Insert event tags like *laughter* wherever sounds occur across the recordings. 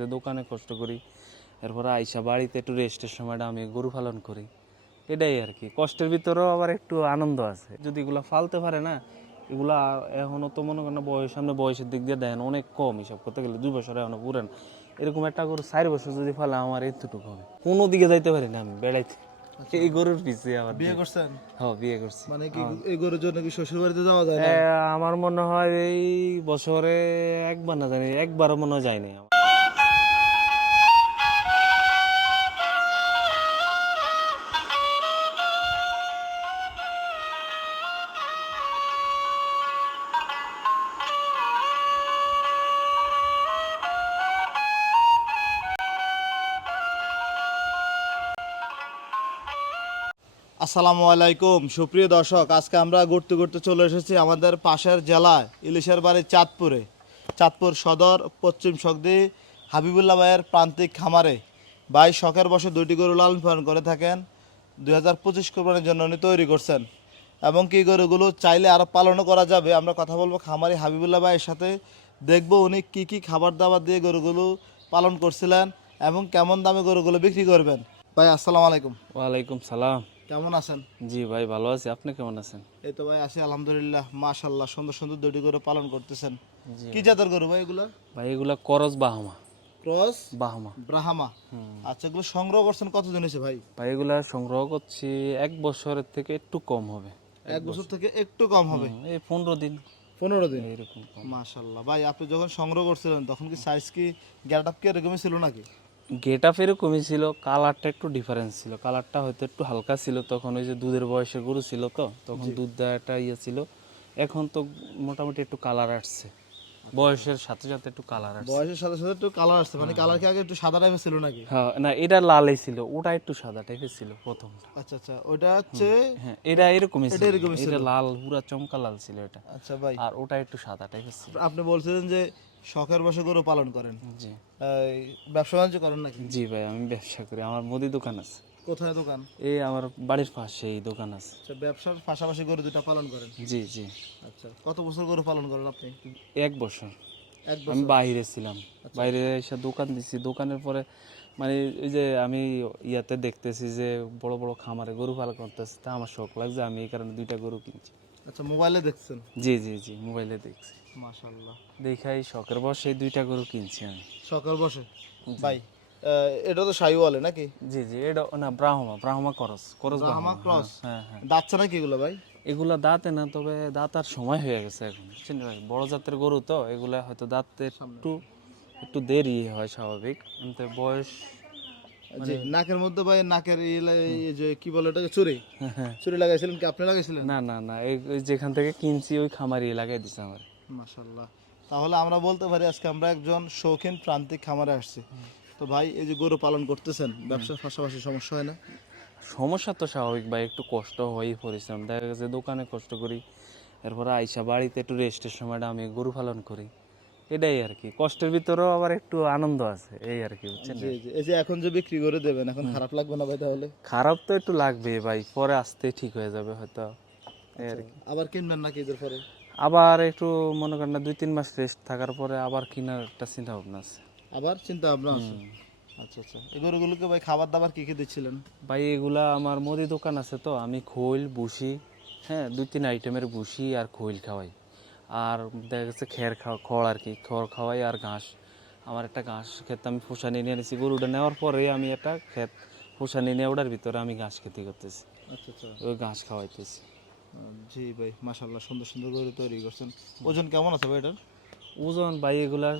যে দোকানে কষ্ট করি এরপরে আইসা বাড়িতে একটু রেস্টের সময়টা আমি গরু পালন করি। এটাই আর কি। কষ্টের ভিতরেও আবার একটু আনন্দ আছে। যদি এগুলা ফালতে পারে না এগুলা এখনও তো মনে করেন বয়স সামনে বয়সের দিক দিয়ে দেন অনেক কম হিসাব করতে গেলে দুই বছর এখনও পুরেন। এরকম একটা গরু চার বছর যদি ফালে আমার এতটুকু হবে। কোনো দিকে যাইতে পারি না আমি বেড়াইতে। এই গরুর পিছিয়ে আমার বিয়ে করছেন? হ্যাঁ বিয়ে করছি। মানে কি এই গরুর জন্য কি শ্বশুর বাড়িতে যাওয়া যায় আমার মনে হয় এই বছরে একবার না জানি একবারও মনে হয় যায়নি আমার। আসসালামু আলাইকুম। সুপ্রিয় দর্শক, আজকে আমরা ঘুরতে ঘুরতে চলে এসেছি আমাদের পাশের জেলায় ইলিশের বাড়ি চাঁদপুরে। চাঁদপুর সদর, পশ্চিম সকদি হাবিবুল্লাহ ভাইয়ের প্রান্তিক খামারে। ভাই, শখের বসে দুইটি গরু লালন পালন করে থাকেন। দুই হাজার পঁচিশ কোরবানির জন্য উনি তৈরি করছেন। এবং কি গরুগুলো চাইলে আরও পালনও করা যাবে, আমরা কথা বলব খামারি হাবিবুল্লাহ ভাইয়ের সাথে। দেখব উনি কি কি খাবার দাবার দিয়ে গরুগুলো পালন করছিলেন এবং কেমন দামে গরুগুলো বিক্রি করবেন। ভাই, আসসালামু আলাইকুম। ওয়ালাইকুম সালাম। কেমন আছেন? জি ভাই ভালো আছি। আপনি কেমন আছেন? এই তো ভাই আছি আলহামদুলিল্লাহ মাশাল্লাহ সুন্দর সুন্দর দুটি গরু পালন করতেছেন। কি জাতের গরু ভাই এগুলো? ভাই এগুলা করজ বাহামা। ক্রস বাহামা। ব্রাহ্মা। আচ্ছা এগুলো সংগ্রহ করছেন কতদিন হয়েছে ভাই? ভাই এগুলা সংগ্রহ করছি এক বছরের থেকে একটু কম হবে। এক বছর থেকে একটু কম হবে? এই পনেরো দিন। পনেরো দিন? এরকম কম। মাশাল্লাহ ভাই আপনি যখন সংগ্রহ করছিলেন তখন কি সাইজ কি গ্যাট আপ কি এরকমই ছিল নাকি? গেট আপ এরকমই ছিল কালারটা একটু ডিফারেন্স ছিল। কালারটা হয়তো একটু হালকা ছিল তখন ওই যে দুধের বয়সে গরু ছিল তো তখন দুধ দেওয়াটা ইয়ে ছিল। এখন তো মোটামুটি একটু কালার আসছে। বয়সের সাথে সাথে একটু কালার আসছে। বয়সের সাথে সাথে একটু কালার আসছে মানে কালার কি আগে একটু সাদা টাইপের ছিল নাকি? হ্যাঁ না এটা লালই ছিল ওটা একটু সাদা টাইপের ছিল প্রথম আচ্ছা আচ্ছা ওইটা হচ্ছে হ্যাঁ এটা এরকমই ছিল এরকমই এটা লাল পুরা চমকা লাল ছিল এটা। আচ্ছা ভাই। আর ওটা একটু সাদা টাইপের ছিল। আপনি বলছিলেন যে শখের বসে গরু পালন করেন। জি। ব্যবসা বাণিজ্য করেন নাকি? জি ভাই আমি ব্যবসা করি। আমার মুদি দোকান আছে। কোথায় দোকান? এই আমার বাড়ির পাশে এই দোকান আছে। আচ্ছা ব্যবসার পাশাপাশি গরু দুটা পালন করেন? জি জি। আচ্ছা কত বছর গরু পালন করেন আপনি? এক বছর। আমি বাইরে ছিলাম। বাইরে এসে দোকান দিছি। দোকানের পরে মানে ওই যে আমি ইয়াতে দেখতেছি যে বড় বড় খামারে গরু পালন করতেছে তা আমার শখ লাগছে। আমি এই কারণে দুইটা গরু কিনছি। আচ্ছা মোবাইলে দেখছেন? জি জি জি মোবাইলে দেখছি। দেখাই শখের বসে দুইটা গরু কিনছি আমি। সকাল বসে? ভাই এটা তো সাইওয়ালে নাকি? জি জি এটা না ব্রাহ্মা ব্রাহ্মা করস করস ব্রাহ্মা। ক্রস? হ্যাঁ হ্যাঁ দাঁতছে নাকি এগুলো ভাই? এগুলা দাঁতে না তবে দাঁতার সময় হয়ে গেছে এখন বুঝছেন ভাই? বড় জাতের গরু তো এগুলা হয়তো দাঁতে একটু একটু দেরি হয় স্বাভাবিক। কিন্তু বয়স নাকের মধ্যে ভাই নাকের যে কি বলে এটাকে চুরি চুরি লাগাইছিলেন কি আপনি লাগাইছিলেন? না না না এই যেখান থেকে কিনছি ওই খামারি লাগাই দিছে আমার। মাশাল্লাহ তাহলে আমরা বলতে পারি আজকে আমরা একজন শৌখিন প্রান্তিক খামারে আসছি। তো ভাই এই যে গরু পালন করতেছেন ব্যবসার পাশাপাশি সমস্যা হয় না? সমস্যা তো স্বাভাবিক ভাই একটু কষ্ট হয়েই পরিশ্রম দেখা গেছে দোকানে কষ্ট করি এরপরে আইসা বাড়িতে একটু রেস্টের সময়টা আমি গরু পালন করি। এটাই আর কি। কষ্টের ভিতরেও আবার একটু আনন্দ আছে এই আর কি বুঝছেন এই যে এখন যে বিক্রি করে দেবেন এখন খারাপ লাগবে না ভাই তাহলে? খারাপ তো একটু লাগবে ভাই পরে আসতে ঠিক হয়ে যাবে হয়তো। এই আর আবার কিনবেন নাকি এদের পরে? আবার একটু মনে করেন না দুই তিন মাস রেস্ট থাকার পরে আবার কেনার একটা চিন্তা ভাবনা আছে। আবার চিন্তা ভাবনা আছে আচ্ছা আচ্ছা। এই গরুগুলোকে ভাই খাবার দাবার কি কি দিচ্ছিলেন? ভাই এগুলা আমার মুদি দোকান আছে তো আমি খৈল বুসি হ্যাঁ দুই তিন আইটেমের বুসি আর খৈল খাওয়াই। আর দেখা গেছে খের খাওয়া খড় আর কি খড় খাওয়াই আর ঘাস। আমার একটা ঘাস খেতে আমি ফোসা নিয়ে নিয়েছি গরুটা নেওয়ার পরে আমি একটা ক্ষেত ফোসা নিয়ে নিয়ে ওটার ভিতরে আমি ঘাস খেতে করতেছি। আচ্ছা আচ্ছা। ওই ঘাস খাওয়াইতেছি। জি ভাই মাশাল্লাহ সুন্দর সুন্দর গরু তৈরি করছেন। ওজন কেমন আছে ভাই এটার? ওজন ভাই এগুলা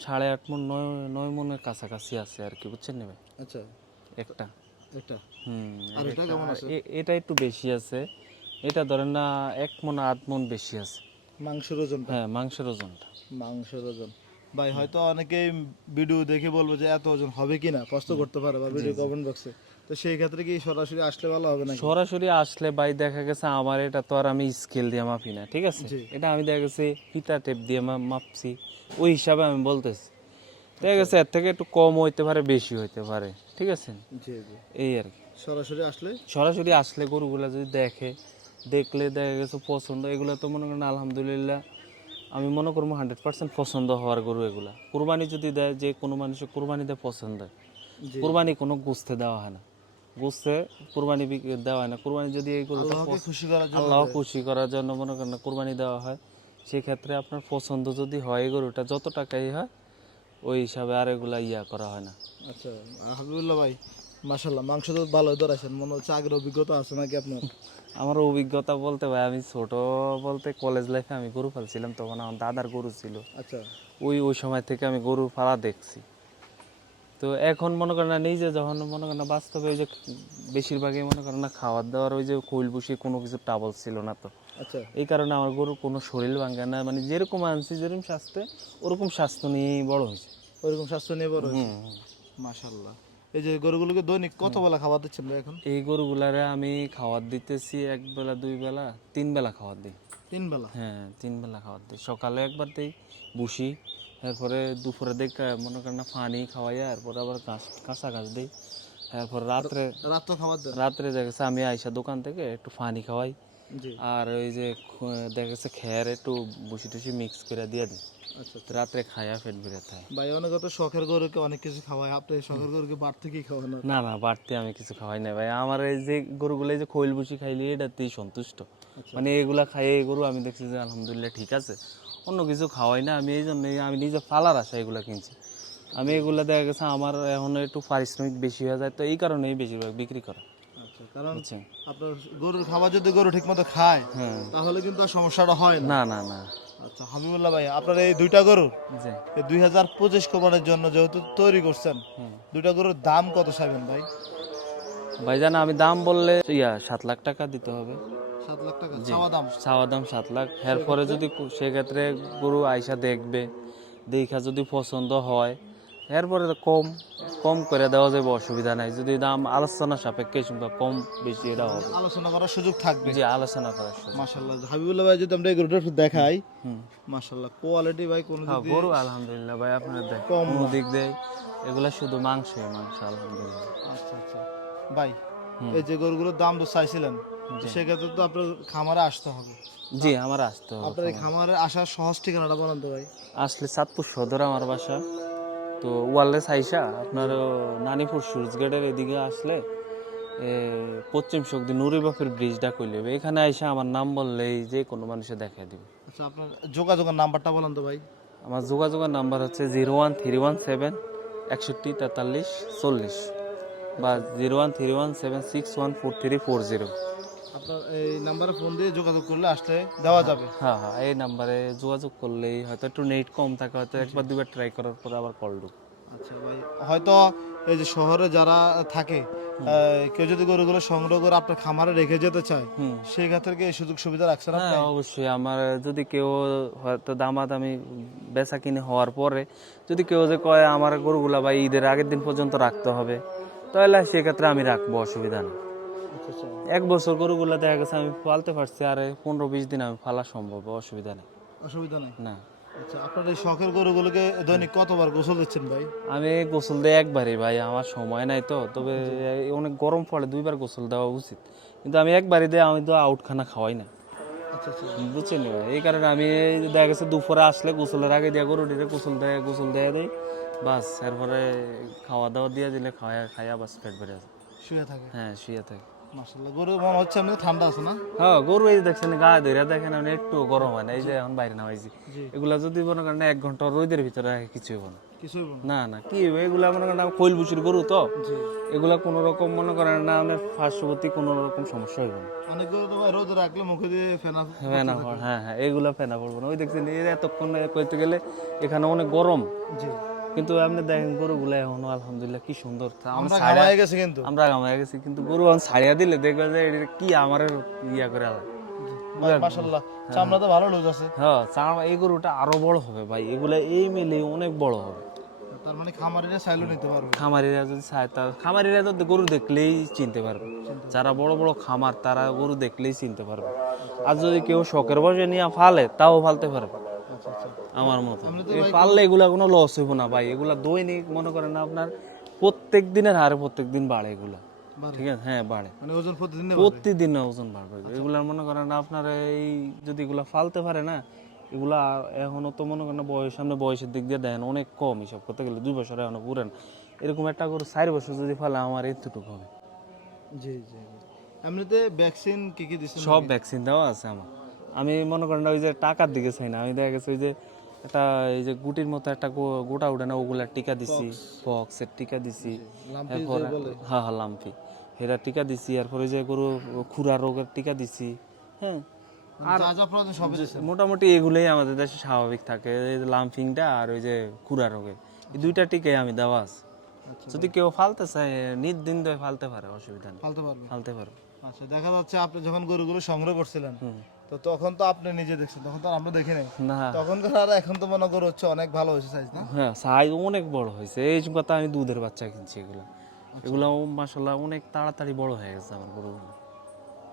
সাড়ে আট মন নয় নয় মনের কাছাকাছি আছে আর কি বুঝছেন না ভাই? আচ্ছা। একটা। এটা হুম আর এটা কেমন আছে? এটা একটু বেশি আছে। এটা ধরেন না এক মন আট মন বেশি আছে। মাংসের ওজনটা? হ্যাঁ মাংসের ওজনটা। মাংসের ওজন। ভাই হয়তো অনেকেই ভিডিও দেখে বলব যে এত ওজন হবে কিনা? কষ্ট করতে পারে বা ভিডিও কমেন্ট বক্সে তো সেই ক্ষেত্রে কি সরাসরি আসলে ভালো হবে নাকি? সরাসরি আসলে ভাই দেখা গেছে আমার এটা তো আর আমি স্কেল দিয়ে মাপি না ঠিক আছে? এটা আমি দেখা গেছে ফিতা টেপ দিয়ে মাপছি ওই হিসাবে আমি বলতেছি। দেখা গেছে এর থেকে একটু কম হইতে পারে বেশি হইতে পারে ঠিক আছে? এই আর কি। সরাসরি আসলে? সরাসরি আসলে গরুগুলা যদি দেখে দেখলে দেখা গেছে পছন্দ এগুলো তো মনে করেন আলহামদুলিল্লাহ আমি মনে করব হান্ড্রেড পার্সেন্ট পছন্দ হওয়ার গরু এগুলা। কুরবানি যদি দেয় যে কোনো মানুষের কুরবানিতে পছন্দ হয়। কুরবানি কোনো গুস্তে দেওয়া হয় না। কুরবানি দেওয়া হয় না। কুরবানি যদি এই গরুটা খুশি করার জন্য আল্লাহ খুশি করার জন্য মনে করেন কুরবানি দেওয়া হয়। সেক্ষেত্রে আপনার পছন্দ যদি হয় এই গরুটা যত টাকাই হয় ওই হিসাবে আর এগুলা ইয়া করা হয় না। আচ্ছা হাবিবুল্লাহ ভাই মাশাল্লাহ মাংস তো ভালো ধরেছেন। মনে হচ্ছে আগের অভিজ্ঞতা আছে নাকি আপনার? *laughs* আমার অভিজ্ঞতা বলতে ভাই আমি ছোট বলতে কলেজ লাইফে আমি গরু পালছিলাম তখন আমার দাদার গরু ছিল। আচ্ছা। ওই ওই সময় থেকে আমি গরু পালা দেখছি। তো এখন মনে করেন না নিজে যখন মনে করেন না বাস্তবে ওই যে বেশিরভাগই মনে করেন না খাওয়ার দাওয়ার ওই যে খৈল বসি কোনো কিছু টাবল ছিল না তো। আচ্ছা। এই কারণে আমার গরুর কোনো শরীর ভাঙে না মানে যেরকম আনছি যেরকম স্বাস্থ্যে ওরকম স্বাস্থ্য নিয়েই বড় হয়েছে। ওইরকম স্বাস্থ্য নিয়ে বড় হয়েছে। মাশাল্লাহ এই যে গরুগুলোকে দৈনিক কত বেলা খাবার দিচ্ছেন এখন? এই গরুগুলারে আমি খাবার দিতেছি এক বেলা দুই বেলা তিন বেলা খাবার দিই। তিন বেলা? হ্যাঁ তিন বেলা খাবার দিই। সকালে একবার দিই বুসি তারপরে দুপুরে দিক মনে করেন না পানি খাওয়াইয়া এরপরে আবার ঘাস কাঁচা ঘাস দিই। তারপর রাত্রে রাত্রে খাবার রাত্রে দেখেছে আমি আইসা দোকান থেকে একটু পানি খাওয়াই। আর ওই যে দেখেছে খেয়ার একটু বুসি টুসি মিক্স করে দিয়ে দিই। আচ্ছা রাত্রে খাইয়া পেট বেড়ে থাকে। ভাই অনেক তো শখের গরুকে অনেক কিছু খাওয়ায়। আপনি শখের গরুকে বাড় থেকেই খাওয়ান না। না বাড়তি আমি কিছু খাওয়াই না ভাই। আমার এই যে গরুগুলো এই যে খৈল বুসি খাইলে এটাতেই সন্তুষ্ট। মানে এগুলা খাই এই গরু আমি দেখছি যে আলহামদুলিল্লাহ ঠিক আছে। অন্য কিছু খাওয়াই না। আমি এই জন্য আমি নিজে ফালার আশা এগুলো কিনছি। আমি এগুলা দেখা গেছে আমার এখন একটু পারিশ্রমিক বেশি হয়ে যায় তো এই কারণেই বেশিরভাগ বিক্রি করা। আচ্ছা কারণ আপনার গরুর খাবার যদি গরু ঠিক মতো খায় হ্যাঁ। তাহলে কিন্তু আর সমস্যাটা হয় না। না না আচ্ছা হাবিবুল্লাহ ভাই আপনার এই দুইটা গরু দুই হাজার পঁচিশ কোরবানির জন্য যেহেতু তৈরি করছেন দুইটা গরুর দাম কত চাইবেন ভাই? ভাইজান আমি দাম বললে ইয়া সাত লাখ টাকা দিতে হবে। চাওয়া দাম। সাত লাখ। এরপরে যদি সেক্ষেত্রে গরু আইসা দেখবে দেখা যদি পছন্দ হয় এরপরে তো কম কম করে দেওয়া যাবে অসুবিধা নাই। যদি দাম আলোচনা সাপেক্ষে কিংবা কম বেশি এটা হবে। আলোচনা করার সুযোগ থাকবে। যে আলোচনা করার সুযোগ। মাশাল্লাহ হাবিবুল্লাহ ভাই যদি আমরা এই গরুটা একটু দেখাই হুম। মাশাল্লাহ কোয়ালিটি ভাই কোন হ্যাঁ গরু আলহামদুলিল্লাহ ভাই আপনার দেখ কম। দিক দেয় এগুলা শুধু মাংস মাংস আলহামদুলিল্লাহ। আচ্ছা আচ্ছা। ভাই এই যে গরুগুলোর দাম তো চাইছিলেন সেক্ষেত্রে তো আপনার খামারে আসতে হবে। জি আমার আসতে হবে আপনার খামারে। আসার সহজ ঠিকানাটা বলেন তো ভাই। আসলে সাতপুর সদর আমার বাসা। তো ওয়ারলেস আইসা আপনার নানিপুর সুরজগেটের এদিকে আসলে পশ্চিম শক্তি নুরিবাফের ব্রিজটা কইলে হবে। এখানে আইসা আমার নাম বললেই যে কোনো মানুষে দেখাই দিবে। আচ্ছা আপনার যোগাযোগের নাম্বারটা বলেন তো ভাই। আমার যোগাযোগের নাম্বার হচ্ছে zero one three one seven একষট্টি তেতাল্লিশ চল্লিশ। বা zero one three one seven six one four three four zero. আপনার এই নাম্বারে ফোন দিয়ে যোগাযোগ করলে আসলে দেওয়া যাবে। হ্যাঁ হ্যাঁ এই নাম্বারে যোগাযোগ করলেই হয়তো একটু নেট কম থাকে হয়তো একবার দুবার ট্রাই করার পরে আবার কল ঢুক আচ্ছা ভাই হয়তো এই যে শহরে যারা থাকে কেউ যদি গরুগুলো সংগ্রহ করে আপনার খামারে রেখে যেতে চায় হুম। সেই ক্ষেত্রে এই সুযোগ সুবিধা রাখছেন? হ্যাঁ অবশ্যই আমার যদি কেউ হয়তো দামাদামি বেচা কিনে হওয়ার পরে যদি কেউ যে কয় আমার গরুগুলা বা ঈদের আগের দিন পর্যন্ত রাখতে হবে। তাহলে সেক্ষেত্রে আমি রাখব অসুবিধা নেই। আচ্ছা আচ্ছা। এক বছর গরুগুলা দেখা গেছে আমি পালতে পারছি আর পনেরো বিশ দিন আমি ফালা সম্ভব অসুবিধা নেই। অসুবিধা নেই? না। আচ্ছা আপনার এই শখের গরুগুলোকে দৈনিক কতবার গোসল দিচ্ছেন ভাই? আমি গোসল দেয় একবারই ভাই আমার সময় নাই তো তবে অনেক গরম পড়ে দুইবার গোসল দেওয়া উচিত। কিন্তু আমি একবারই দেয় আমি তো আউটখানা খাওয়াই না। আচ্ছা আচ্ছা বুঝছেন এই কারণে আমি দেখা গেছে দুপুরে আসলে গোসলের আগে দিয়া গরু ডিরে গোসল দেয় গোসল দেয়া দেয় বাস। এরপরে খাওয়া দাওয়া দিয়ে দিলে খাওয়া খাইয়া বাস পেট বেড়ে আছে। শুয়ে থাকে? হ্যাঁ শুয়ে থাকে। গরু মনে হচ্ছে এমনি ঠান্ডা আছে না? হ্যাঁ গরু এই দেখছেন গা ধরে দেখেন আমি একটু গরম হয় না। এই যে এখন বাইরে নামাইছি। এগুলা যদি মনে করেন এক ঘণ্টা রোদের ভিতরে কিছু হইব না। না? না কি এগুলা মনে করেন কোইল বুচির গরু তো। এগুলা কোনো রকম মনে করেন না আপনার পার্শ্ববর্তী কোনো রকম সমস্যা হইব না। অনেক তো ভাই রাখলে মুখে দিয়ে ফেনা ফেনা হয়, হ্যাঁ হ্যাঁ এগুলা ফেনা পড়ব না। ওই দেখছেন এতক্ষণ করতে গেলে এখানে অনেক গরম। জি। কিন্তু আপনি দেখেন গরুগুলো এখনও আলহামদুলিল্লাহ কি সুন্দর। আমরা ঘামায় গেছি কিন্তু। আমরা গামায় গেছি কিন্তু গরু এখন ছাড়িয়া দিলে দেখবে যে এটা কি আমার ইয়া করে আলাদা। মাসাল্লাহ চামড়া তো ভালো লুজ আছে। হ্যাঁ চাম এই গরুটা আরও বড় হবে ভাই। এগুলা এই মেলে অনেক বড় হবে। তার মানে খামারিরা চাইলেও নিতে পারবে। খামারিরা যদি চায় তা খামারিরা গরু দেখলেই চিনতে পারবে। যারা বড় বড় খামার তারা গরু দেখলেই চিনতে পারবে। আর যদি কেউ শখের বসে নিয়ে ফালে তাও ফালতে পারবে। আচ্ছা আচ্ছা আমার মতো পাললে এগুলা কোনো লস হইব না ভাই। এগুলা দৈনিক মনে করেন না আপনার প্রত্যেক দিনের হারে প্রত্যেক দিন বাড়ে এগুলা। ঠিক আছে? হ্যাঁ বাড়ে। মানে ওজন প্রতিদিন প্রতিদিন ওজন বাড়বে। এগুলা মনে করেন আপনার এই যদি এগুলা ফালতে পারে না এগুলা এখনও তো মনে করেন না বয়স সামনে বয়সের দিক দিয়ে দেন অনেক কম এসব করতে গেলে। দুই বছর এখনও পুরেন এরকম একটা গরু চার বছর যদি ফেলে আমার এতটুকু হবে। জি জি। এমনিতে ভ্যাকসিন কি কি দিচ্ছেন সব ভ্যাকসিন দেওয়া আছে আমার। আমি মনে করেন না ওই যে টাকার দিকে চাই না। আমি দেখা গেছে ওই যে একটা এই যে গুটির মতো একটা গোটা উঠে না ওগুলার টিকা দিছি। বক্সের টিকা দিছি। এরপর হ্যাঁ হ্যাঁ লাম্পি। সেটা টিকা দিছি। এরপর যে গরু খুরা রোগের টিকা দিছি। হ্যাঁ সবই মোটামুটি এগুলোই আমাদের দেশে স্বাভাবিক থাকে। লাম্পিংটা আর ওই যে খুরা রোগের এই দুইটা টিকাই আমি দেওয়া আছে। যদি কেউ ফালতে চায় নিট দিন ধরে ফালতে পারে অসুবিধা নেই। ফালতে পারবে। ফালতে পারবে। আচ্ছা দেখা যাচ্ছে আপনি যখন গরুগুলো সংগ্রহ করছিলেন তো তখন তো আপনি নিজে দেখছেন তখন তো আমরা দেখি নাই। না। তখনকার আর এখন তো মনে করো হচ্ছে অনেক ভালো হয়েছে সাইজ না? হ্যাঁ সাইজ অনেক বড় হয়েছে। এই কথা আমি দুধের বাচ্চা কিনছি এগুলো। এগুলো মাসাল্লাহ অনেক তাড়াতাড়ি বড় হয়ে গেছে আমার গরুগুলো।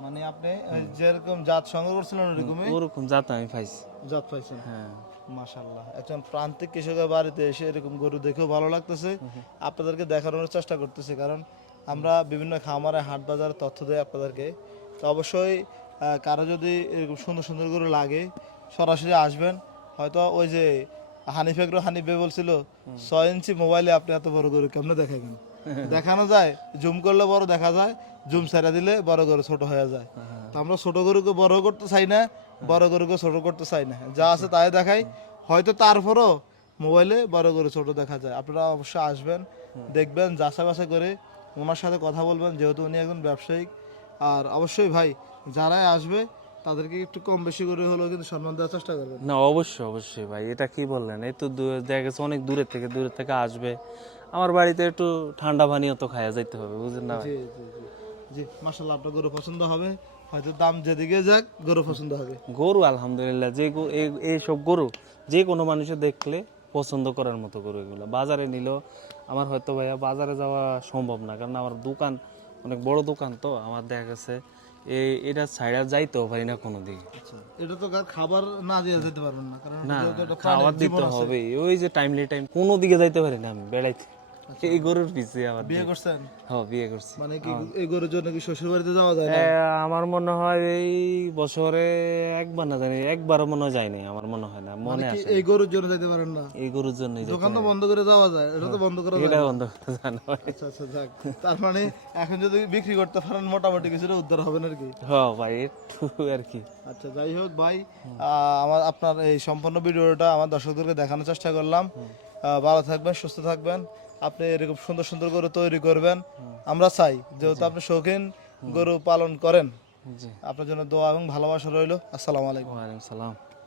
মানে আপনি যেরকম জাত সংগ্রহ করছিলেন ওরকমই? ওরকম জাত আমি পাইছি। জাত পাইছেন? হ্যাঁ। মাশাল্লাহ একজন প্রান্তিক কৃষকের বাড়িতে এসে এরকম গরু দেখেও ভালো লাগতেছে। আপনাদেরকে দেখানোর চেষ্টা করতেছি কারণ আমরা বিভিন্ন খামারে হাট বাজার তথ্য দেই আপনাদেরকে। তো অবশ্যই কারও যদি এরকম সুন্দর সুন্দর গরু লাগে সরাসরি আসবেন। হয়তো ওই যে হানিফ এগ্রো হানিফ বে বলছিল ছয় ইঞ্চি মোবাইলে আপনি এত বড় গরু কেমনে দেখাবেন দেখানো যায় জুম করলে বড় দেখা যায় জুম ছেড়ে দিলে বড় গরু ছোট হয়ে যায়। তো আমরা ছোট গরুকে বড় করতে চাই না বড় গরুকে ছোট করতে চাই না। যা আছে তাই দেখাই। হয়তো তারপরও মোবাইলে বড় গরু ছোট দেখা যায়। আপনারা অবশ্যই আসবেন দেখবেন যাচাই বাছাই করে ওনার সাথে কথা বলবেন যেহেতু উনি একজন ব্যবসায়িক। আর অবশ্যই ভাই যারাই আসবে তাদেরকে একটু কম বেশি করে হলেও কিন্তু সম্মান দেওয়ার চেষ্টা করবেন। না অবশ্যই অবশ্যই ভাই এটা কি বললেন? এই তো দেখা গেছে অনেক দূরের থেকে দূরের থেকে আসবে। আমার বাড়িতে একটু ঠান্ডা পানীয় তো খাওয়া যাইতে হবে বুঝলেন না জি জি জি জি মাসাল্লাহ আপনার গরু পছন্দ হবে। হয়তো দাম যেদিকে যাক গরু পছন্দ হবে। গরু আলহামদুলিল্লাহ যে এই- এইসব গরু যে কোনো মানুষের দেখলে পছন্দ করার মতো গরু এগুলো। বাজারে নিল আমার হয়তো ভাইয়া বাজারে যাওয়া সম্ভব না কারণ আমার দোকান অনেক বড় দোকান তো আমার দেখা গেছে এটা ছাইড়া যাইতেও পারি না কোনো দিকে আচ্ছা এটা তো খাবার না দিয়ে যেতে পারবেন না কারণ খাবার দিতে হবে। ওই যে টাইমলি টাইম কোনো দিকে যাইতে পারি না আমি বেড়াইতে। এই গরুর পিছিয়ে আমার বিয়ে করছেন? হ্যাঁ বিয়ে করছি। মানে কি এই গরুর জন্য কি শ্বশুর বাড়িতে যাওয়া যায় না? আমার মনে হয় এই বছরে একবার না জানি একবারও মনে হয় যায়নি আমার মনে হয় না মনে কি আসে এই গরুর জন্য যেতে পারেন না? এই গরুর জন্য দোকান তো বন্ধ করে যাওয়া যায় এটা তো বন্ধ করা যায় এটা। বন্ধ করতে জানো আচ্ছা আচ্ছা যাক। তার মানে এখন যদি বিক্রি করতে পারেন মোটামুটি কিছুটা উদ্ধার হবে না আর কি হ্যাঁ ভাই একটু আর কি। আচ্ছা যাই হোক ভাই আহ, আমার আপনার এই সম্পূর্ণ ভিডিওটা আমার দর্শকদেরকে দেখানোর চেষ্টা করলাম। ভালো থাকবেন সুস্থ থাকবেন। আপনি এরকম সুন্দর সুন্দর গরু তৈরি করবেন আমরা চাই। যেহেতু আপনি শৌখিন গরু পালন করেন। আপনার জন্য দোয়া এবং ভালোবাসা রইল। আসসালামু আলাইকুম। ওয়ালাইকুম সালাম।